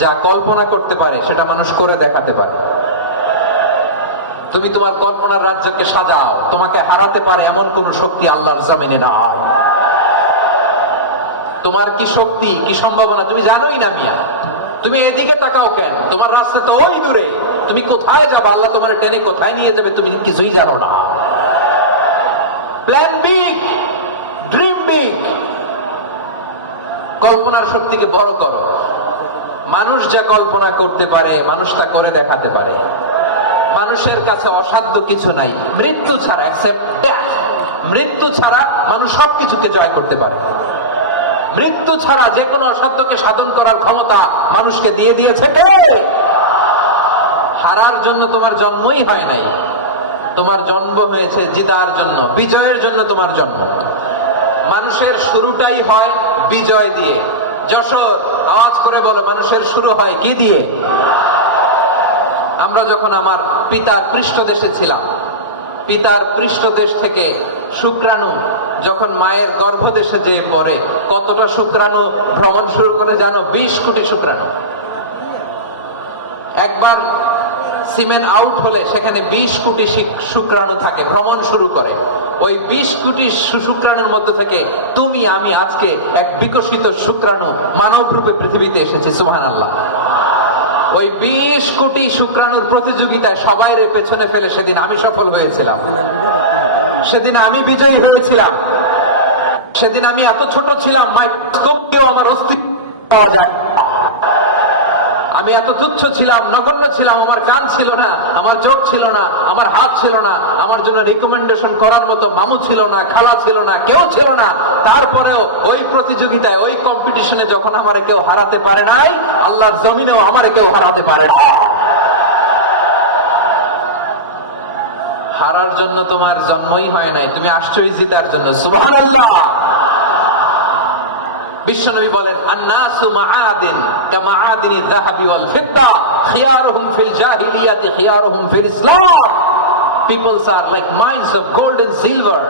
যা কল্পনা করতে পারে সেটা মানুষ করে দেখাতে পারে। তুমি তোমার কল্পনার রাজ্যকে সাজাও, তোমাকে হারাতে পারে এমন কোন শক্তি আল্লাহর জমিনে নাই। তোমার কি শক্তি, কি সম্ভাবনা তুমি জানোই না মিয়া। তুমি এদিকে তাকাও কেন? তোমার রাস্তা তো ওই দূরে। তুমি কোথায় যাবে, আল্লাহ তোমার টেনে কোথায় নিয়ে যাবে তুমি কিছুই জানো না। প্ল্যান বিগ, ড্রিম বিগ, কল্পনার শক্তিকে বড় করো। মানুষ যা কল্পনা করতে পারে মানুষ তা করে দেখাতে পারে। মানুষের কাছে অসাধ্য কিছু নাই, মৃত্যু ছাড়া, মৃত্যু ছাড়া মানুষ সবকিছুকে জয় করতে পারে। মৃত্যু ছাড়া যে কোনো অসাধ্যকে সাধন করার ক্ষমতা মানুষকে দিয়ে দিয়েছে কে? হারার জন্য তোমার জন্মই হয় নাই, তোমার জন্ম হয়েছে জিতার জন্য, বিজয়ের জন্য তোমার জন্ম। মানুষের শুরুটাই হয় বিজয় দিয়ে। যশোর, আওয়াজ করে বলো, মানুষের শুরু হয় কি দিয়ে? আমরা যখন আমার পিতার পৃষ্ঠদেশে ছিলাম, পিতার পৃষ্ঠদেশ থেকে শুক্রাণু যখন মায়ের গর্ভদেশে যেয়ে পড়ে, কতটা শুক্রাণু ভ্রমণ শুরু করে জানো? 20 কোটি শুক্রাণু। একবার সিমেন আউট হলে সেখানে 20 কোটি শুক্রাণু থাকে, ভ্রমণ শুরু করে। ওই 20 কোটি শুক্রাণুর মধ্যে থেকে তুমি আমি আজকে এক বিকশিত শুক্রাণু মানব রূপে পৃথিবীতে এসেছি। সুবহানাল্লাহ। ওই 20 কোটি শুক্রাণুর প্রতিযোগিতায় সবাই পেছনে ফেলে সেদিন আমি সফল হয়েছিলাম, সেদিন আমি বিজয়ী হয়েছিলাম। সেদিন আমি এত ছোট ছিলাম, মাইক্রোস্কোপকেও আমার অস্তিত্ব পাওয়া যায়। আমি এত তুচ্ছ ছিলাম, নগণ্য ছিলাম। আমার কান ছিল না, আমার চোখ ছিল না, আমার হাত ছিল না, আমার জন্য রিকমেন্ডেশন করার মতো মামু ছিল না, খালা ছিল না, কেউ ছিল না। তারপরেও ওই প্রতিযোগিতায়, ওই কম্পিটিশনে যখন আমারে কেউ হারাতে পারে নাই, আল্লাহর জমিনেও আমারে কেউ হারাতে পারে না। হারার জন্য তোমার জন্মই হয় নাই, তুমি আসছোই জিতার জন্য। সুবহানাল্লাহ। বিশ্বনবী বলেন, আন-নাসু মাআদিন কামাআদিনি যাহাবি ওয়াল ফিদ্দা খিয়ারুহুম ফিল জাহিলিয়াতি খিয়ারুহুম ফিল ইসলাম। Peoples are like mines of gold and silver.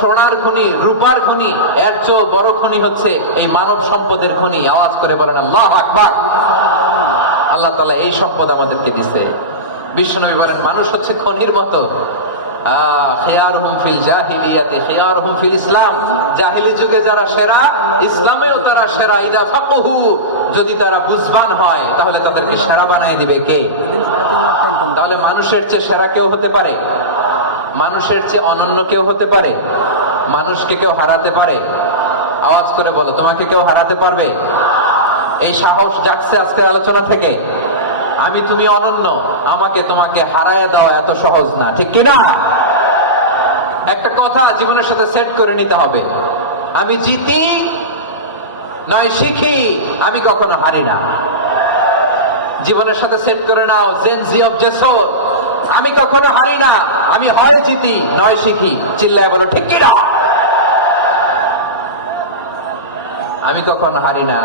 সোনার খনি, রূপার খনি, এর চেয়ে বড় খনি হচ্ছে এই মানব সম্পদের খনি। আওয়াজ করে বলেন আল্লাহু আকবার। আল্লাহ তাআলা এই সম্পদ আমাদেরকে দিয়েছে। বিশ্বনবী বলেন, মানুষ হচ্ছে খনির মতো। খিয়ারুহুম ফিল জাহিলিয়াতি খিয়ারুহুম ফিল ইসলাম। জাহিলি যুগে যারা সেরা, ইসলামেও তারা সেরা। ইদা ফাকহু, যদি তারা বুঝবান হয় তাহলে তাদেরকে সেরা বানায় দিবে কে? তাহলে মানুষের চেয়ে সেরা কেউ হতে পারে? মানুষের চেয়ে অনন্য কেউ হতে পারে? মানুষকে কেউ হারাতে পারে? আওয়াজ করে বলো, তোমাকে কেউ হারাতে পারবে? এই সাহস জাগছে আজকের আলোচনা থেকে। আমি তুমি অনন্য, আমাকে তোমাকে হারায় দেওয়া এত সহজ না, ঠিক কিনা? একটা কথা জীবনের সাথে সেট করে নিতে হবে, আমি জিতি নয় শিখি, আমি কখনো হারি না। জীবনের সাথে সেট করে নাও, জেনজি অফ জেসর, আমি কখনো হারি না, আমি হয় জিতি নয় শিখি। চিল্লায় বলো ঠিক কিনা? আমি কখনো হারি না,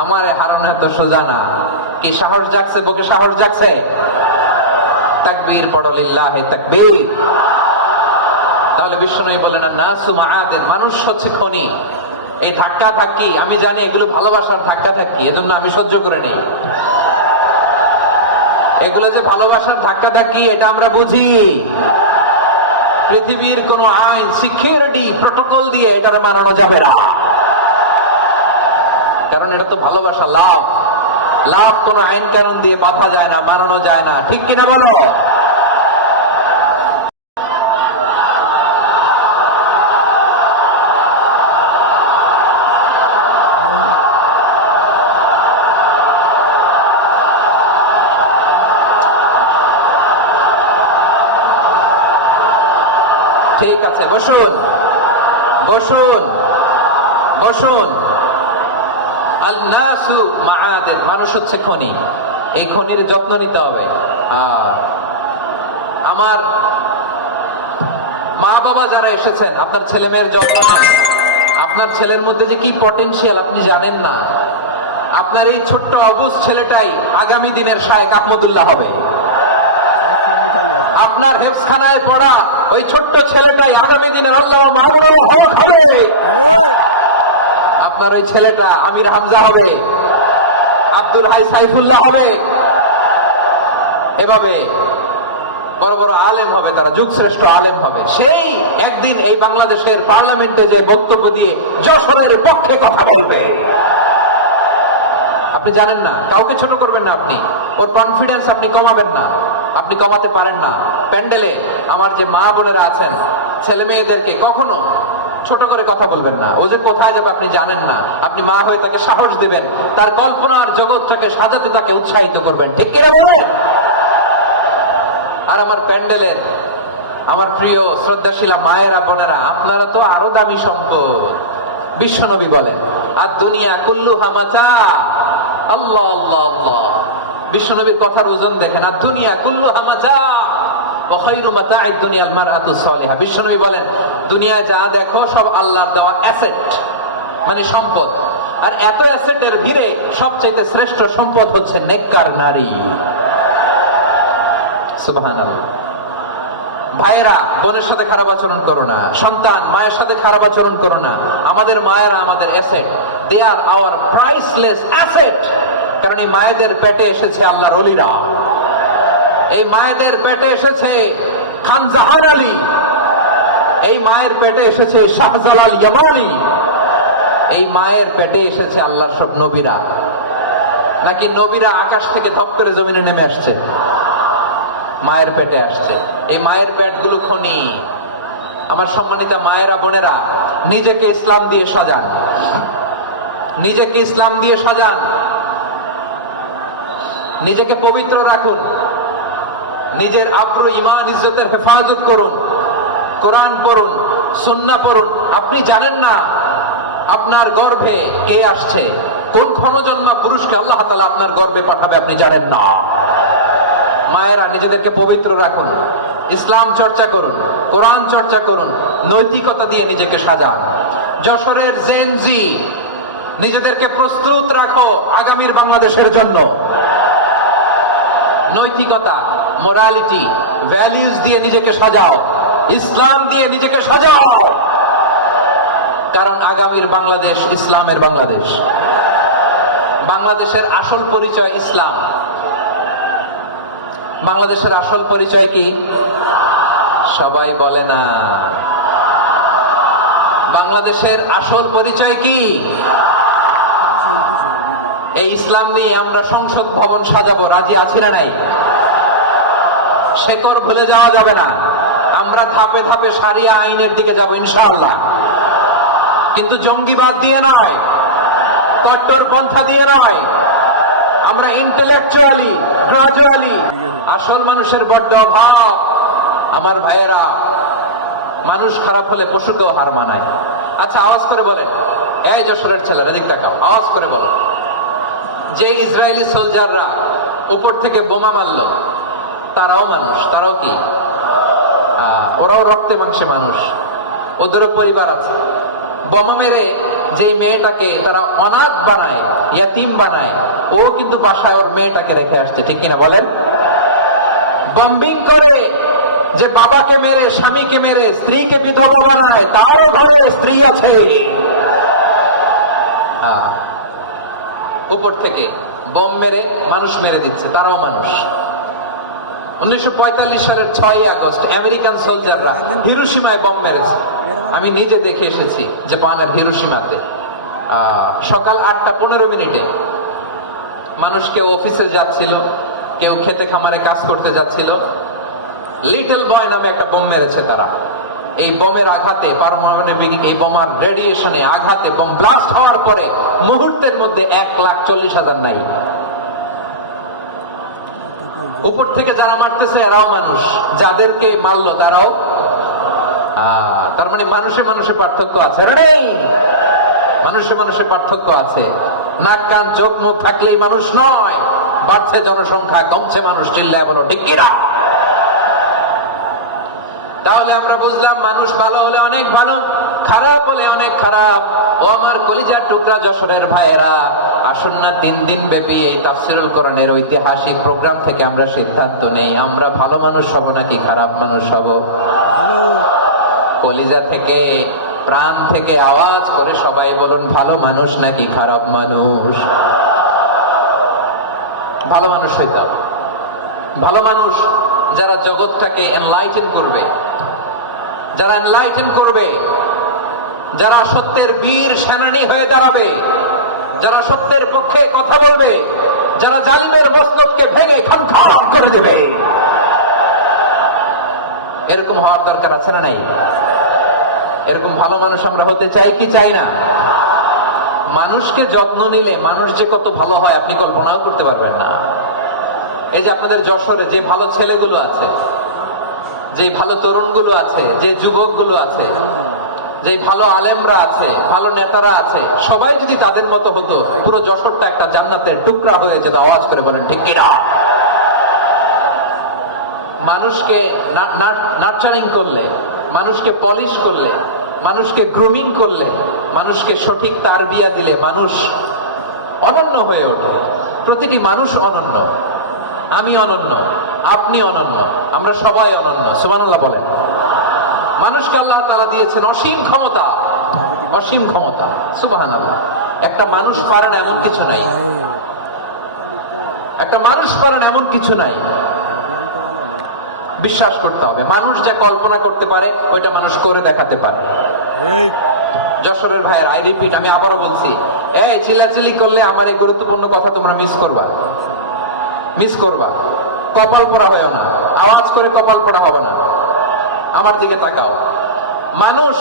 আমার হারানো এত সোজা না। কি সাহস জাগছে? বুকে সাহস জাগছে? তাকবীর পড়ো, লিল্লাহি তাকবীর। তাহলে বিশ্বনবী বলেন, নাসু মাআদিন, মানুষ হচ্ছে খনি। এই ধাক্কা ধাক্কি আমি জানি এগুলো ভালোবাসার ধাক্কা ধাক্কি, এজন্য আমি সহ্য করে নেই। এগুলো যে ভালোবাসার ধাক্কা ধাক্কি এটা আমরা বুঝি। পৃথিবীর কোন আইন, সিকিউরিটি প্রটোকল দিয়ে এটারে মানানো যাবে না, কারণ এটা তো ভালোবাসা, লাভ। লাভ কোন আইন কানুন দিয়ে বাঁধা যায় না, মানানো যায় না, ঠিক কিনা বলো? ঠিক আছে, বসুন বসুন বসুন। আল-নাসু মাআদিন, মানুষ হচ্ছে খনি। এই খনির যত্ন নিতে হবে। আর আমার মা বাবা যারা এসেছেন, আপনার ছেলে মেয়ের যত্ন নেন। আপনার ছেলের মধ্যে যে কি পটেনশিয়াল আপনি জানেন না। আপনার এই ছোট্ট অবুঝ ছেলেটাই আগামী দিনের শায়েখ আহমদুল্লাহ হবে। আপনার হেফজখানায় পড়া ওই ছোট্ট ছেলেটাই আগামী দিনের আল্লাহ মাহবুব হবে। আপনার ওই ছেলেটা আমির হামজা হবে। আব্দুল হাই সাইফুল্লাহ হবে, এভাবে বড় বড় আলেম হবে, তারা যুগশ্রেষ্ঠ আলেম হবে। সেই একদিন এই বাংলাদেশের পার্লামেন্টে যে বক্তব্য দিয়ে যশোরের পক্ষে কথা বলবে। আপনি জানেন না, কাউকে ছোট করবেন না, আপনি ওর কনফিডেন্স আপনি কমাবেন না, আপনি কমাতে পারেন না। প্যান্ডেলে আমার যে মা বোনেরা আছেন, ছেলে মেয়েদেরকে কখনো ছোট করে কথা বলবেন না। ও যে কোথায় যাবে আপনি জানেন না, আপনি মা হয়ে তাকে সাহস দিবেন, তার কল্পনার জগৎটাকে সাজাতে তাকে উৎসাহিত করবেন, ঠিক কিনা বলেন? আর আমার প্যান্ডেলের আমার প্রিয় শ্রদ্ধাশীলা মায়েরা বোনেরা, আপনারা তো আরো দামি সম্পদ। বিশ্বনবী বলেন, আর দুনিয়া কুল্লুহা মাতা। আল্লাহ আল্লাহ আল্লাহ, বিশ্বনবীর কথার ওজন দেখেন। আর দুনিয়া কুল্লুহা মাতা ওয়া খায়রু মাতা'আদ দুনিয়াল মারআতুস সালিহা। বিশ্বনবী বলেন, দুনিয়ায় যা দেখো সব আল্লাহর দেওয়া অ্যাসেট, মানে সম্পদ। আর এত অ্যাসেটের ভিড়ে সবচাইতে শ্রেষ্ঠ সম্পদ হচ্ছে নেককার নারী। সুবহানাল্লাহ। ভাইয়েরা বোনের সাথে খারাপ আচরণ করো না, সন্তান মায়ের সাথে খারাপ আচরণ করো না। আমাদের মায়েরা আমাদের asset, they are our priceless asset. কারণ এই মায়েদের পেটে এসেছে আল্লাহর ওলিরা, এই মায়েদের পেটে এসেছে খান জাহান আলী, এই মায়ের পেটে এসেছে শাহজালাল ইয়ামানি, এই মায়ের পেটে এসেছে আল্লাহর সব নবীরা। নাকি নবীরা আকাশ থেকে ধপ করে জমিনে নেমে আসছে? মায়ের পেটে আসছে। এই মায়ের পেটগুলো খনি। আমার সম্মানিতা মায়েরা বোনেরা, নিজেকে ইসলাম দিয়ে সাজান, নিজেকে ইসলাম দিয়ে সাজান, নিজেকে পবিত্র রাখুন, নিজের আব্রু ইমান ইজ্জতের হেফাজত করুন, কোরআন পড়ুন, সুন্নাহ পড়ুন। আপনি জানেন না আপনার গর্ভে কে আসছে, কোন ক্ষণজন্মা পুরুষকে আল্লাহ তাআলা আপনার গর্ভে পাঠাবে আপনি জানেন না। মায়েরা নিজেদেরকে পবিত্র রাখুন, ইসলাম চর্চা করুন, কোরআন চর্চা করুন, নৈতিকতা দিয়ে নিজেকে সাজান। যশোরের জেনজি, নিজেদেরকে প্রস্তুত রাখো আগামীর বাংলাদেশের জন্য। নৈতিকতা, মোরালিটি, ভ্যালিউজ দিয়ে নিজেকে সাজাও, ইসলাম দিয়ে নিজেকে সাজাও। কারণ আগামীর বাংলাদেশ ইসলামের বাংলাদেশ। বাংলাদেশের আসল পরিচয় ইসলাম। বাংলাদেশের আসল পরিচয় কি? সবাই বলে না। বাংলাদেশের আসল পরিচয় কি? এই ইসলাম নিয়ে আমরা সংসদ ভবন সাজাবো, রাজি আছি না নাই? শেকড় ভুলে যাওয়া যাবে না। আমরা ধাপে ধাপে শারিয়া আইনের দিকে যাব ইনশাআল্লাহ, কিন্তু জঙ্গিবাদ দিয়ে নয়, কট্টরপন্থা দিয়ে নয়। আমরা ইন্টেলেকচুয়ালি, গ্রাজুয়ালি। আসল মানুষের বড্ড অভাব। আমার ভাইয়েরা, মানুষ খারাপ হলে পশুকেও হার মানায়। আচ্ছা, আওয়াজ করে বলেন, এই যশোরের ছেলেরা এদিক তাকাও, আওয়াজ করে বলো, যে ইসরায়েলি সোলজাররা উপর থেকে বোমা মারলো, তারাও মানুষ? তারাও কি? ওরাও রক্তে মাংসে মানুষ, ওদেরও পরিবার আছে। বোমা মেরে যে মেয়েটাকে তারা অনাথ বানায়, ইয়াতিম বানায়, ও কিন্তু বাসায় ওর মেয়েটাকে রেখে আসছে, ঠিক কিনা বলেন? বম্বিং করে যে বাবাকে মেরে, স্বামীকে মেরে, স্ত্রীকে বিধবা বানায়, তারও ঘরে স্ত্রী আছে। উপর থেকে বম মেরে মানুষ মেরে দিচ্ছে, তারাও মানুষ। 1945 সালের 6ই আগস্ট আমেরিকান সোলজাররা হিরোশিমায় বম মেরেছে। আমি নিজে দেখে এসেছি জাপানের হিরোশিমাতে। সকাল 8:15 মানুষ কেউ অফিসে যাচ্ছিল, কেউ খেতে খামারে কাজ করতে যাচ্ছিল। লিটল বয় নামে একটা বোম মেরেছে তারা। এই বোমের আঘাতে, পারমাণবিক এই বোমার রেডিয়েশনে আঘাতে, বোম ব্লাস্ট হওয়ার পরে মুহূর্তের মধ্যে 1,40,000 নাই। উপর থেকে যারা মারতেছে এরাও মানুষ, যাদেরকে মারলো তারাও। তার মানে মানুষে মানুষে পার্থক্য আছে। মানুষে মানুষে পার্থক্য আছে। নাক কান চোখ মুখ থাকলেই মানুষ নয়। বাড়ছে জনসংখ্যা, কমছে মানুষ, চিল্লায় বলো ঠিক কিনা? তাহলে আমরা বুঝলাম মানুষ ভালো হলে অনেক ভালো, খারাপ হলে অনেক খারাপ। ও আমার কলিজার টুকরা যশোরের ভাইয়েরা, আসুন না 3 দিন ব্যাপী এই তাফসীরুল কোরআনের ঐতিহাসিক প্রোগ্রাম থেকে আমরা সিদ্ধান্ত নেই, আমরা ভালো মানুষ হব নাকি খারাপ মানুষ হব। কলিজা থেকে, প্রাণ থেকে আওয়াজ করে সবাই বলুন, ভালো মানুষ নাকি খারাপ মানুষ? ভালো মানুষ হইতে হবে। ভালো মানুষ যারা জগৎটাকে এনলাইটেন করবে, যারা এনলাইটেন করবে, যারা সত্যের বীর সেনানী হয়ে দাঁড়াবে, যারা সত্যের পক্ষে কথা বলবে, যারা জালিমের মসনদকে ভেঙে খানখান করে দেবে, এরকম হওয়ার দরকার আছে না নাই? এরকম ভালো মানুষ আমরা হতে চাই কি চাই না? মানুষকে যত্ন নিলে মানুষ যে কত ভালো হয় আপনি কল্পনাও করতে পারবেন না। এই যে আপনাদের যশোরে যে ভালো ছেলেগুলো আছে, যে ভালো তরুণগুলো আছে, যে যুবকগুলো আছে, যে ভালো আলেমরা আছে, ভালো নেতারা আছে, সবাই যদি তাদের মতো হতো পুরো যশোরটা একটা জান্নাতের টুকরা হয়ে যেত। আওয়াজ করে বলেন ঠিক কিনা? মানুষকে নার্চারিং করলে, মানুষকে পলিশ করলে, মানুষকে গ্রুমিং করলে, মানুষকে সঠিক তারবিয়া দিলে মানুষ অনন্য হয়ে ওঠে। প্রতিটি মানুষ অনন্য। আমি অনন্য, আপনি অনন্য, আমরা সবাই অনন্য। সুবহানাল্লাহ বলেন। মানুষকে আল্লাহ তাআলা দিয়েছেন অসীম ক্ষমতা, অসীম ক্ষমতা। সুবহানাল্লাহ। একটা মানুষ পারে না এমন কিছু নাই, একটা মানুষ পারে না এমন কিছু নাই। বিশ্বাস করতে হবে, মানুষ যা কল্পনা করতে পারে ওইটা মানুষ করে দেখাতে পারে। যশোরের ভাইয়ের, আই রিপিট, আমি আবারও বলছি, এই চিল্লাচিল্লি করলে আমার এই গুরুত্বপূর্ণ কথা তোমরা মিস করবা, মিস করবা। কপাল পড়া হয় না, আওয়াজ করে কপাল পড়া হবে না। আমার দিকে তাকাও। মানুষ